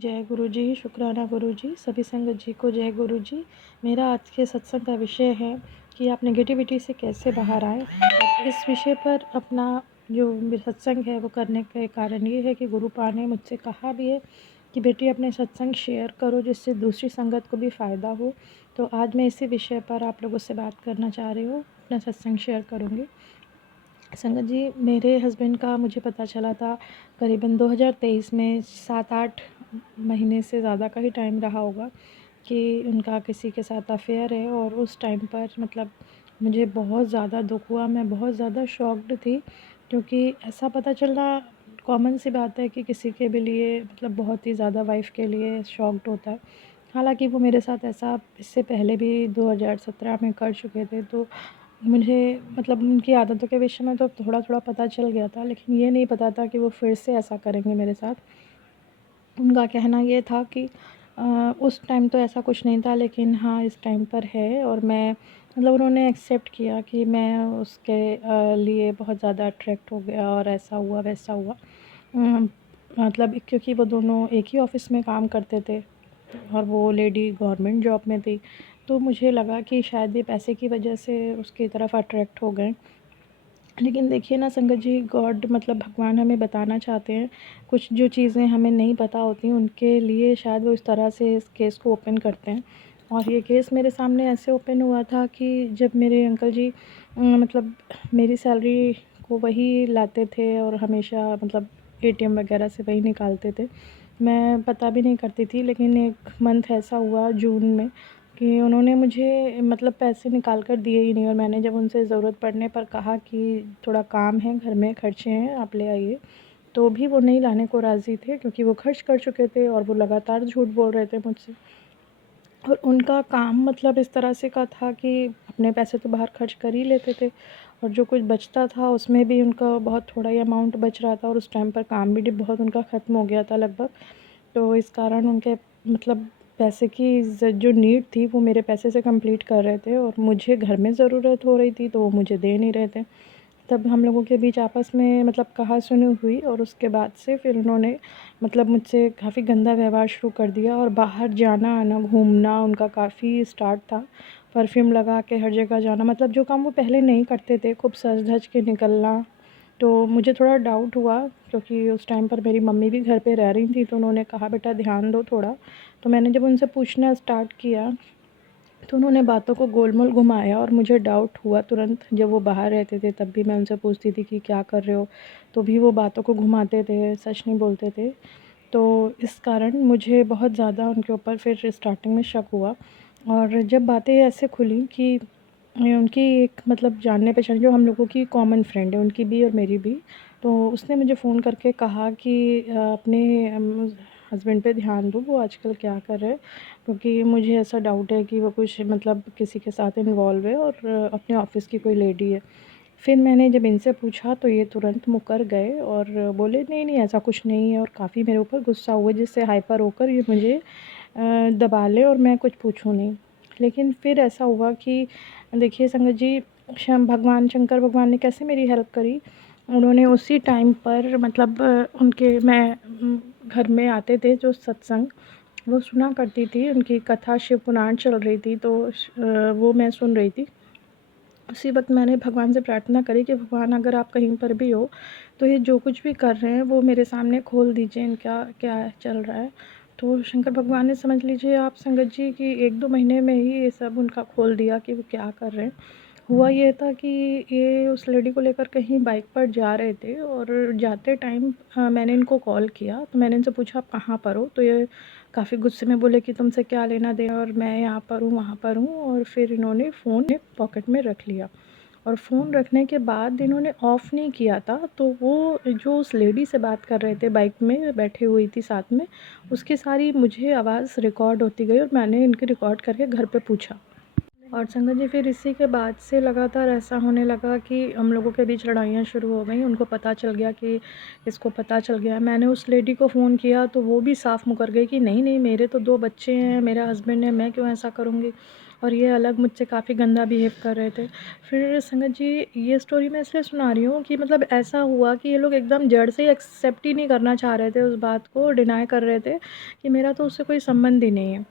जय गुरु जी, शुक्राना गुरु जी, सभी संगत जी को जय गुरु जी। मेरा आज के सत्संग का विषय है कि आप नेगेटिविटी से कैसे बाहर आएँ। और इस विषय पर अपना जो सत्संग है वो करने का कारण ये है कि गुरु पा ने मुझसे कहा भी है कि बेटी अपने सत्संग शेयर करो जिससे दूसरी संगत को भी फ़ायदा हो। तो आज मैं इसी विषय पर आप लोगों से बात करना चाह रही हूँ, अपना सत्संग शेयर करूँगी। संगत जी, मेरे हस्बैंड का मुझे पता चला था करीबन 2023 में 7-8 महीने से ज़्यादा का ही टाइम रहा होगा कि उनका किसी के साथ अफेयर है। और उस टाइम पर मतलब मुझे बहुत ज़्यादा दुख हुआ, मैं बहुत ज़्यादा शॉक्ड थी, क्योंकि ऐसा पता चलना कॉमन सी बात है कि किसी के भी लिए मतलब बहुत ही ज़्यादा वाइफ़ के लिए शॉक्ड होता है। हालाँकि वो मेरे साथ ऐसा इससे पहले भी 2017 में कर चुके थे, तो मुझे मतलब उनकी आदतों के विषय में तो थोड़ा-थोड़ा पता चल गया था, लेकिन ये नहीं पता था कि वो फिर से ऐसा करेंगे मेरे साथ। उनका कहना ये था कि उस टाइम तो ऐसा कुछ नहीं था, लेकिन हाँ, इस टाइम पर है। और मैं मतलब उन्होंने एक्सेप्ट किया कि मैं उसके लिए बहुत ज़्यादा अट्रैक्ट हो गया और ऐसा हुआ, वैसा हुआ। मतलब क्योंकि वो दोनों एक ही ऑफ़िस में काम करते थे और वो लेडी गवर्नमेंट जॉब में थी, तो मुझे लगा कि शायद ये पैसे की वजह से उसकी तरफ अट्रैक्ट हो गए। लेकिन देखिए ना संगत जी, गॉड मतलब भगवान हमें बताना चाहते हैं, कुछ जो चीज़ें हमें नहीं पता होती उनके लिए शायद वो इस तरह से इस केस को ओपन करते हैं। और ये केस मेरे सामने ऐसे ओपन हुआ था कि जब मेरे अंकल जी मतलब मेरी सैलरी को वही लाते थे और हमेशा मतलब एटीएम वगैरह से वही निकालते थे। मैं पता भी नहीं करती थी, लेकिन एक मंथ ऐसा हुआ जून में कि उन्होंने मुझे मतलब पैसे निकाल कर दिए ही नहीं। और मैंने जब उनसे ज़रूरत पड़ने पर कहा कि थोड़ा काम है, घर में खर्चे हैं, आप ले आइए, तो भी वो नहीं लाने को राज़ी थे, क्योंकि वो खर्च कर चुके थे और वो लगातार झूठ बोल रहे थे मुझसे। और उनका काम मतलब इस तरह से का था कि अपने पैसे तो बाहर खर्च कर ही लेते थे, और जो कुछ बचता था उसमें भी उनका बहुत थोड़ा ही अमाउंट बच रहा था, और उस टाइम पर काम भी बहुत उनका ख़त्म हो गया था लगभग। तो इस कारण उनके मतलब पैसे की जो नीड थी वो मेरे पैसे से कंप्लीट कर रहे थे, और मुझे घर में ज़रूरत हो रही थी तो वो मुझे दे नहीं रहे थे। तब हम लोगों के बीच आपस में मतलब कहा-सुनी हुई, और उसके बाद से फिर उन्होंने मतलब मुझसे काफ़ी गंदा व्यवहार शुरू कर दिया, और बाहर जाना-आना, घूमना उनका काफ़ी स्टार्ट था। परफ्यूम लगा के हर जगह जाना, मतलब जो काम वो पहले नहीं करते थे, खूब सज-धज के निकलना। तो मुझे थोड़ा डाउट हुआ, क्योंकि उस टाइम पर मेरी मम्मी भी घर पे रह रही थी, तो उन्होंने कहा बेटा ध्यान दो थोड़ा। तो मैंने जब उनसे पूछना स्टार्ट किया, तो उन्होंने बातों को गोल-मोल घुमाया, और मुझे डाउट हुआ तुरंत। जब वो बाहर रहते थे तब भी मैं उनसे पूछती थी कि क्या कर रहे हो? तो भी वो बातों को घुमाते थे, सच नहीं बोलते थे। तो इस कारण मुझे बहुत ज़्यादा उनके ऊपर फिर स्टार्टिंग में शक हुआ। और जब बातें ऐसे खुली कि उनकी एक मतलब जानने-पहचाने जो हम लोगों की कॉमन फ्रेंड है, उनकी भी और मेरी भी, तो उसने मुझे फ़ोन करके कहा कि अपने हस्बैंड पे ध्यान दो, वो आजकल क्या कर रहे हैं, क्योंकि मुझे ऐसा डाउट है कि वो कुछ मतलब किसी के साथ इन्वॉल्व है, और अपने ऑफ़िस की कोई लेडी है। फिर मैंने जब इनसे पूछा तो ये तुरंत मुकर गए और बोले नहीं-नहीं ऐसा कुछ नहीं है, और काफ़ी मेरे ऊपर गुस्सा हुए, जिससे हाइपर होकर ये मुझे दबा लें और मैं कुछ पूछूँ नहीं। लेकिन फिर ऐसा हुआ कि देखिए संगत जी, शंकर भगवान ने कैसे मेरी हेल्प करी। उन्होंने उसी टाइम पर मतलब उनके मैं घर में आते थे जो सत्संग, वो सुना करती थी, उनकी कथा शिव पुराण चल रही थी, तो वो मैं सुन रही थी। उसी वक़्त मैंने भगवान से प्रार्थना करी कि भगवान अगर आप कहीं पर भी हो, तो ये जो कुछ भी कर रहे हैं वो मेरे सामने खोल दीजिए, इनका क्या चल रहा है। तो शंकर भगवान ने समझ लीजिए आप संगत जी कि 1-2 महीने में ही ये सब उनका खोल दिया कि वो क्या कर रहे हैं। हुआ ये था कि ये उस लेडी को लेकर कहीं बाइक पर जा रहे थे, और जाते टाइम मैंने इनको कॉल किया, तो मैंने इनसे पूछा आप कहाँ पर हो? तो ये काफ़ी गुस्से में बोले कि तुमसे क्या लेना-देना, और मैं यहाँ पर हूँ, वहाँ पर हूँ। और फिर इन्होंने फ़ोन पॉकेट में रख लिया, और फ़ोन रखने के बाद इन्होंने ऑफ़ नहीं किया था, तो वो जो उस लेडी से बात कर रहे थे, बाइक में बैठी हुई थी साथ में, उसकी सारी मुझे आवाज़ रिकॉर्ड होती गई, और मैंने इनकी रिकॉर्ड करके घर पे पूछा। और संगत जी, फिर इसी के बाद से लगातार ऐसा होने लगा कि हम लोगों के बीच लड़ाइयाँ शुरू हो गई। उनको पता चल गया कि इसको पता चल गया है। मैंने उस लेडी को फ़ोन किया तो वो भी साफ़ मुकर गई कि नहीं, नहीं मेरे तो 2 बच्चे हैं, मेरा हस्बैंड है, मैं क्यों ऐसा करूँगी। और ये अलग मुझसे काफ़ी गंदा बिहेव कर रहे थे। फिर संगत जी, ये स्टोरी मैं इसलिए सुना रही हूँ कि मतलब ऐसा हुआ कि ये लोग एकदम जड़ से ही एक्सेप्ट ही नहीं करना चाह रहे थे उस बात को, डिनाई कर रहे थे कि मेरा तो उससे कोई संबंध ही नहीं है।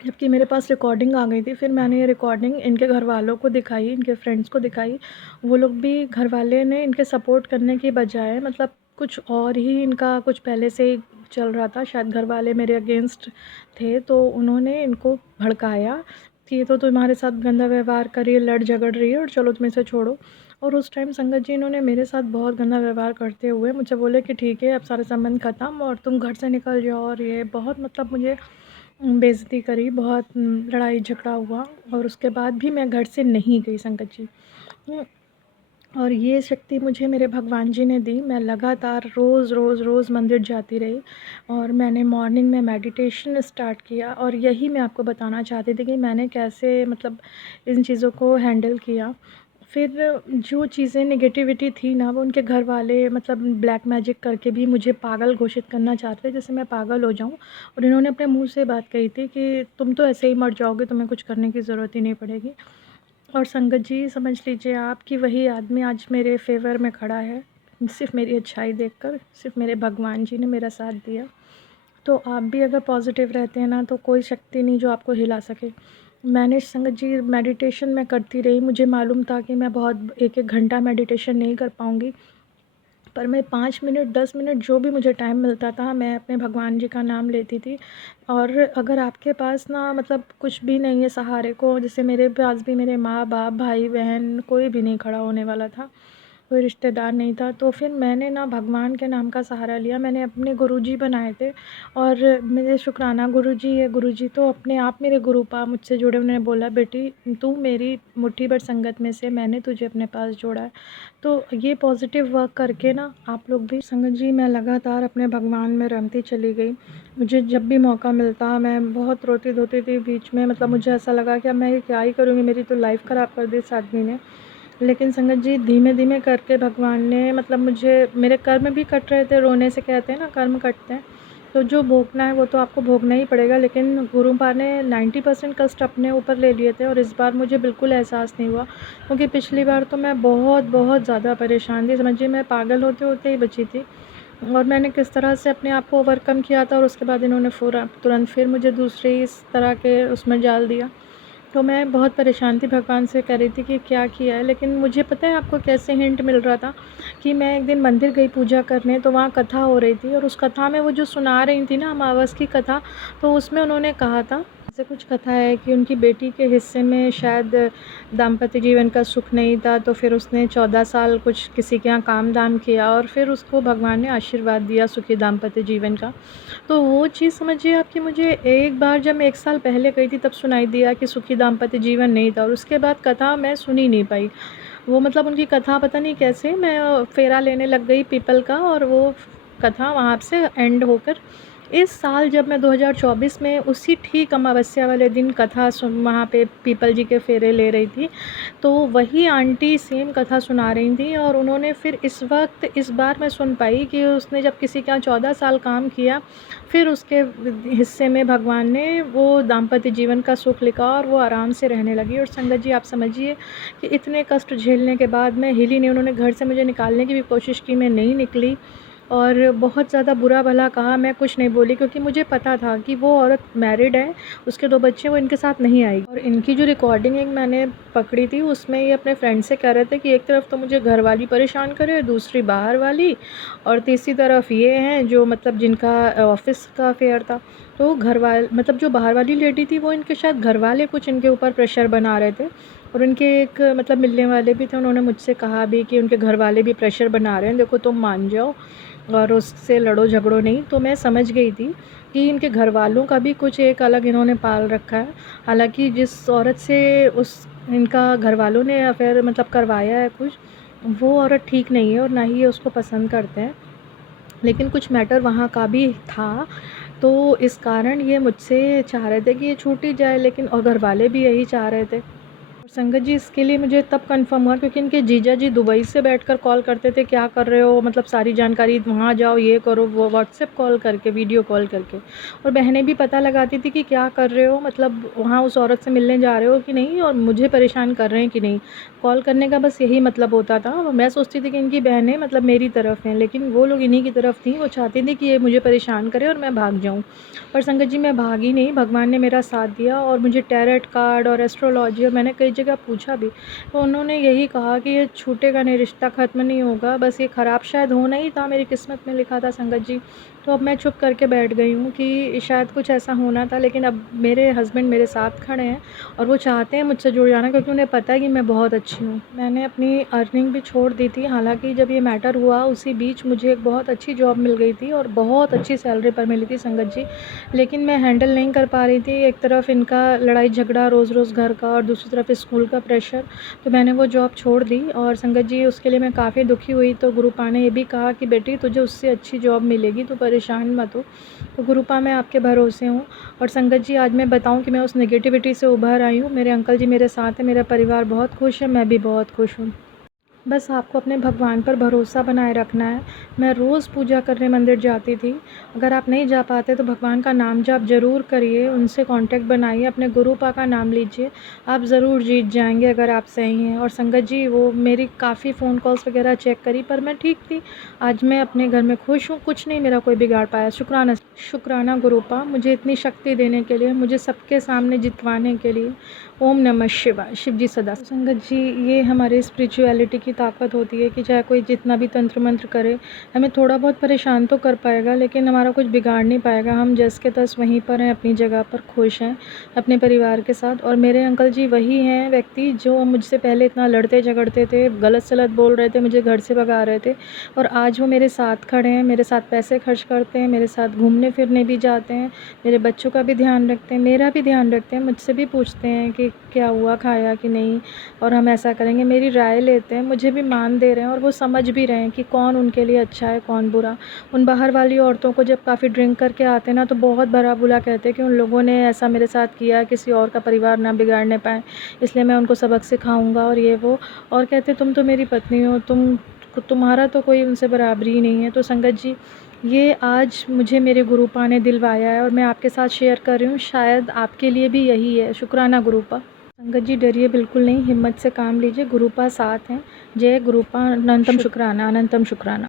जबकि मेरे पास रिकॉर्डिंग आ गई थी। फिर मैंने ये रिकॉर्डिंग इनके घरवालों को दिखाई, इनके फ्रेंड्स को दिखाई। वो लोग भी, घरवाले ने इनके सपोर्ट करने के बजाय मतलब कुछ और ही इनका कुछ पहले से ही चल रहा था। शायद घरवाले मेरे अगेंस्ट थे, तो उन्होंने इनको भड़काया कि ये तो तुम्हारे साथ गंदा व्यवहार कर रही है, लड़ झगड़ रही है और चलो तुम इसे छोड़ो। और उस टाइम संगत जी, इन्होंने मेरे साथ बहुत गंदा व्यवहार करते हुए मुझे बोले कि ठीक है, अब सारे संबंध ख़त्म और तुम घर से निकल जाओ। और ये बहुत मतलब मुझे बेइज़्ज़ती करी, बहुत लड़ाई झगड़ा हुआ और उसके बाद भी मैं घर से नहीं गई संगत जी। और ये शक्ति मुझे मेरे भगवान जी ने दी। मैं लगातार रोज़ रोज़ रोज़ मंदिर जाती रही और मैंने मॉर्निंग में मेडिटेशन स्टार्ट किया। और यही मैं आपको बताना चाहती थी कि मैंने कैसे मतलब इन चीज़ों को हैंडल किया। फिर जो चीज़ें नेगेटिविटी थी ना, वो उनके घर वाले मतलब ब्लैक मैजिक करके भी मुझे पागल घोषित करना चाहते थे, जैसे मैं पागल हो जाऊँ। और इन्होंने अपने मुँह से बात कही थी कि तुम तो ऐसे ही मर जाओगे, तुम्हें कुछ करने की ज़रूरत ही नहीं पड़ेगी। और संगत जी, समझ लीजिए आप कि वही आदमी आज मेरे फ़ेवर में खड़ा है। सिर्फ़ मेरी अच्छाई देखकर, सिर्फ़ मेरे भगवान जी ने मेरा साथ दिया। तो आप भी अगर पॉज़िटिव रहते हैं ना, तो कोई शक्ति नहीं जो आपको हिला सके। मैंने संगत जी मेडिटेशन मैं करती रही। मुझे मालूम था कि मैं बहुत 1-1 घंटा मेडिटेशन नहीं कर पाऊँगी, पर मैं 5 मिनट 10 मिनट जो भी मुझे टाइम मिलता था, मैं अपने भगवान जी का नाम लेती थी। और अगर आपके पास ना मतलब कुछ भी नहीं है सहारे को, जैसे मेरे पास भी मेरे माँ-बाप, भाई-बहन कोई भी नहीं खड़ा होने वाला था, कोई रिश्तेदार नहीं था, तो फिर मैंने ना भगवान के नाम का सहारा लिया। मैंने अपने गुरुजी बनाए थे और मेरे शुक्राना गुरुजी है। गुरुजी तो अपने आप मेरे गुरुपा मुझसे जुड़े। उन्होंने बोला, बेटी तू मेरी मुट्ठी भर संगत में से मैंने तुझे अपने पास जोड़ा है। तो ये पॉज़िटिव वर्क करके ना आप लोग भी। संगत जी, मैं लगातार अपने भगवान में रमती चली गई। मुझे जब भी मौका मिलता मैं बहुत रोती धोती थी बीच में। मतलब मुझे ऐसा लगा कि अब मैं क्या ही करूँगी, मेरी तो लाइफ़ ख़राब कर दी इस आदमी ने। लेकिन संगत जी, धीमे-धीमे करके भगवान ने मतलब मुझे, मेरे कर्म भी कट रहे थे, रोने से कहते हैं ना कर्म कटते हैं, तो जो भोगना है वो तो आपको भोगना ही पड़ेगा। लेकिन गुरुपा ने 90% कष्ट अपने ऊपर ले लिए थे और इस बार मुझे बिल्कुल एहसास नहीं हुआ, क्योंकि पिछली बार तो मैं बहुत ज़्यादा परेशान थी। समझिए मैं पागल होते-होते ही बची थी। और मैंने किस तरह से अपने आप को ओवरकम किया था और उसके बाद इन्होंने तुरंत फिर मुझे दूसरे इस तरह के उसमें डाल दिया। तो मैं बहुत परेशान थी, भगवान से कह रही थी कि क्या किया है। लेकिन मुझे पता है आपको कैसे हिंट मिल रहा था कि मैं एक दिन मंदिर गई पूजा करने, तो वहाँ कथा हो रही थी और उस कथा में वो जो सुना रही थी ना अमावस की कथा, तो उसमें उन्होंने कहा था, ऐसे कुछ कथा है कि उनकी बेटी के हिस्से में शायद दाम्पत्य जीवन का सुख नहीं था, तो फिर उसने 14 साल कुछ किसी के यहाँ काम दाम किया और फिर उसको भगवान ने आशीर्वाद दिया सुखी दाम्पत्य जीवन का। तो वो चीज़ समझिए आप कि मुझे एक बार जब मैं 1 साल पहले गई थी तब सुनाई दिया कि सुखी दाम्पत्य जीवन नहीं था और उसके बाद कथा मैं सुन ही नहीं पाई। वो मतलब उनकी कथा पता नहीं कैसे मैं फेरा लेने लग गई पीपल का, और वो कथा वहाँ से एंड होकर इस साल जब मैं 2024 में उसी ठीक अमावस्या वाले दिन कथा सुन वहाँ पे पीपल जी के फेरे ले रही थी, तो वही आंटी सेम कथा सुना रही थी और उन्होंने फिर इस बार मैं सुन पाई कि उसने जब किसी के यहाँ 14 साल काम किया, फिर उसके हिस्से में भगवान ने वो दाम्पत्य जीवन का सुख लिखा और वो आराम से रहने लगी। और संगत जी, आप समझिए कि इतने कष्ट झेलने के बाद मैं हिली नहीं। उन्होंने घर से मुझे निकालने की भी कोशिश की, मैं नहीं निकली और बहुत ज़्यादा बुरा भला कहा, मैं कुछ नहीं बोली क्योंकि मुझे पता था कि वो औरत मैरिड है, उसके 2 बच्चे हैं, वो इनके साथ नहीं आएगी। और इनकी जो रिकॉर्डिंग एक मैंने पकड़ी थी उसमें ये अपने फ्रेंड से कह रहे थे कि एक तरफ तो मुझे घर वाली परेशान करे, दूसरी बाहर वाली, और तीसरी तरफ ये हैं जो मतलब जिनका ऑफिस का अफेयर था। तो मतलब जो बाहर वाली लेडी थी वो इनके शायद घर वाले कुछ इनके ऊपर प्रेशर बना रहे थे, और उनके एक मतलब मिलने वाले भी थे, उन्होंने मुझसे कहा भी कि उनके घर वाले भी प्रेशर बना रहे हैं, देखो तुम मान जाओ और उससे लड़ो झगड़ो नहीं। तो मैं समझ गई थी कि इनके घर वालों का भी कुछ एक अलग इन्होंने पाल रखा है। हालांकि जिस औरत से उस इनका घर वालों ने अफेयर मतलब करवाया है कुछ, वो औरत ठीक नहीं है और ना ही ये उसको पसंद करते हैं, लेकिन कुछ मैटर वहाँ का भी था। तो इस कारण ये मुझसे चाह रहे थे कि ये छूट ही जाए, लेकिन और घर वाले भी यही चाह रहे थे। संगत जी, इसके लिए मुझे तब कंफर्म हुआ क्योंकि इनके जीजा जी दुबई से बैठकर कॉल करते थे, क्या कर रहे हो, मतलब सारी जानकारी, वहाँ जाओ, ये करो, वो व्हाट्सएप कॉल करके, वीडियो कॉल करके। और बहनें भी पता लगाती थी कि क्या कर रहे हो, मतलब वहाँ उस औरत से मिलने जा रहे हो कि नहीं, और मुझे परेशान कर रहे हैं कि नहीं। कॉल करने का बस यही मतलब होता था। मैं सोचती थी कि इनकी बहनें मतलब मेरी तरफ हैं, लेकिन वो लोग इन्हीं की तरफ थी। वो चाहती थी कि ये मुझे परेशान करे और मैं भाग जाऊँ। पर संगत जी, मैं भागी नहीं, भगवान ने मेरा साथ दिया और मुझे टैरेट कार्ड और एस्ट्रोलॉजी, और मैंने कई जगह पूछा भी, तो उन्होंने यही कहा कि ये छूटेगा नहीं, रिश्ता ख़त्म नहीं होगा, बस ये ख़राब शायद होना ही था, मेरी किस्मत में लिखा था संगत जी। तो अब मैं चुप करके बैठ गई हूँ कि शायद कुछ ऐसा होना था, लेकिन अब मेरे हस्बैंड मेरे साथ खड़े हैं और वो चाहते हैं मुझसे जुड़ जाना, क्योंकि उन्हें पता है कि मैं बहुत अच्छी हूँ। मैंने अपनी अर्निंग भी छोड़ दी थी, हालाँकि जब ये मैटर हुआ उसी बीच मुझे एक बहुत अच्छी जॉब मिल गई थी और बहुत अच्छी सैलरी पर मिली थी संगत जी। लेकिन मैं हैंडल नहीं कर पा रही थी, एक तरफ इनका लड़ाई झगड़ा रोज़ रोज़ घर का और दूसरी तरफ स्कूल का प्रेशर। तो मैंने वो जॉब छोड़ दी और संगत जी उसके लिए मैं काफ़ी दुखी हुई। तो गुरुपा ने ये भी कहा कि बेटी, तुझे उससे अच्छी जॉब मिलेगी, तो परेशान मत हो। तो गुरुपा, मैं आपके भरोसे हूँ। और संगत जी, आज मैं बताऊँ कि मैं उस नेगेटिविटी से उभर आई हूँ। मेरे अंकल जी मेरे साथ हैं, मेरा परिवार बहुत खुश है, मैं भी बहुत खुश हूँ। बस आपको अपने भगवान पर भरोसा बनाए रखना है। मैं रोज़ पूजा करने मंदिर जाती थी। अगर आप नहीं जा पाते तो भगवान का नाम जाप ज़रूर करिए, उनसे कॉन्टैक्ट बनाइए, अपने गुरुपा का नाम लीजिए, आप ज़रूर जीत जाएँगे अगर आप सही हैं। और संगत जी, वो मेरी काफ़ी फ़ोन कॉल्स वग़ैरह चेक करी, पर मैं ठीक थी। आज मैं अपने घर में खुश हूँ, कुछ नहीं मेरा कोई बिगाड़ पाया। शुक्राना, शुक्राना गुरुपा, मुझे इतनी शक्ति देने के लिए, मुझे सबके सामने जितवाने के लिए। ओम नमः शिवाय। शिव जी सदा। संगत जी, ये हमारे स्पिरिचुअलिटी की ताकत होती है कि चाहे कोई जितना भी तंत्र मंत्र करे, हमें थोड़ा बहुत परेशान तो कर पाएगा, लेकिन हमारा कुछ बिगाड़ नहीं पाएगा। हम जस के तस वहीं पर हैं, अपनी जगह पर खुश हैं, अपने परिवार के साथ। और मेरे अंकल जी वही हैं व्यक्ति जो मुझसे पहले इतना लड़ते झगड़ते थे, गलत सलत बोल रहे थे, मुझे घर से भगा रहे थे, और आज वो मेरे साथ खड़े हैं, मेरे साथ पैसे खर्च करते हैं, मेरे साथ घूमने फिरने भी जाते हैं, मेरे बच्चों का भी ध्यान रखते हैं, मेरा भी ध्यान रखते हैं, मुझसे भी पूछते हैं कि क्या हुआ, खाया कि नहीं, और हम ऐसा करेंगे, मेरी राय लेते हैं, मुझे भी मान दे रहे हैं, और वो समझ भी रहे हैं कि कौन उनके लिए अच्छा है, कौन बुरा। उन बाहर वाली औरतों को जब काफ़ी ड्रिंक करके आते हैं ना, तो बहुत भला बुरा कहते हैं कि उन लोगों ने ऐसा मेरे साथ किया, किसी और का परिवार ना बिगाड़ने पाए, इसलिए मैं उनको सबक सिखाऊंगा और ये वो। और कहते तुम तो मेरी पत्नी हो, तुम्हारा तो कोई उनसे बराबरी ही नहीं है। तो संगत जी, ये आज मुझे मेरे गुरुपा ने दिलवाया है और मैं आपके साथ शेयर कर रही हूँ, शायद आपके लिए भी यही है। शुक्राना गुरुपा। संगत जी, डरिए बिल्कुल नहीं, हिम्मत से काम लीजिए, गुरुपा साथ हैं। जय गुरुपा, अनंतम शुक्राना, अनंतम शुक्राना।